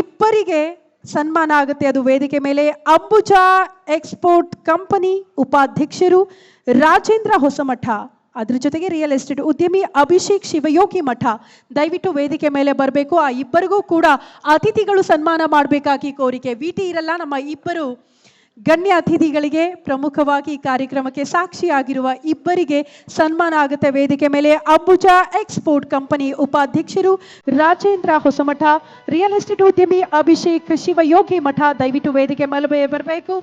ಇಬ್ಬರಿಗೆ ಸನ್ಮಾನ ಆಗುತ್ತೆ. ಅದು ವೇದಿಕೆ ಮೇಲೆ ಅಂಬುಜಾ ಎಕ್ಸ್ಪೋರ್ಟ್ ಕಂಪನಿ ಉಪಾಧ್ಯಕ್ಷರು ರಾಜೇಂದ್ರ ಹೊಸಮಠ, ಅದ್ರ ಜೊತೆಗೆ ರಿಯಲ್ ಎಸ್ಟೇಟ್ ಉದ್ಯಮಿ ಅಭಿಷೇಕ್ ಶಿವಯೋಗಿ ಮಠ. ದಯವಿಟ್ಟು ವೇದಿಕೆ ಮೇಲೆ ಬರಬೇಕು. ಆ ಇಬ್ಬರಿಗೂ ಕೂಡ ಅತಿಥಿಗಳು ಸನ್ಮಾನ ಮಾಡಬೇಕಾಗಿ ಕೋರಿಕೆ. ವಿಟಿ ಇರಲ್ಲ, ನಮ್ಮ ಇಬ್ಬರು ಗಣ್ಯ ಅತಿಥಿಗಳಿಗೆ ಪ್ರಮುಖವಾಗಿ ಈ ಕಾರ್ಯಕ್ರಮಕ್ಕೆ ಸಾಕ್ಷಿಯಾಗಿರುವ ಇಬ್ಬರಿಗೆ ಸನ್ಮಾನ ಆಗುತ್ತೆ ವೇದಿಕೆ ಮೇಲೆ. ಅಂಬುಜಾ ಎಕ್ಸ್ಪೋರ್ಟ್ ಕಂಪನಿ ಉಪಾಧ್ಯಕ್ಷರು ರಾಜೇಂದ್ರ ಹೊಸಮಠ, ರಿಯಲ್ ಎಸ್ಟೇಟ್ ಉದ್ಯಮಿ ಅಭಿಷೇಕ್ ಶಿವಯೋಗಿ ಮಠ. ದಯವಿಟ್ಟು ವೇದಿಕೆ ಮೇಲೆ ಬರಬೇಕು.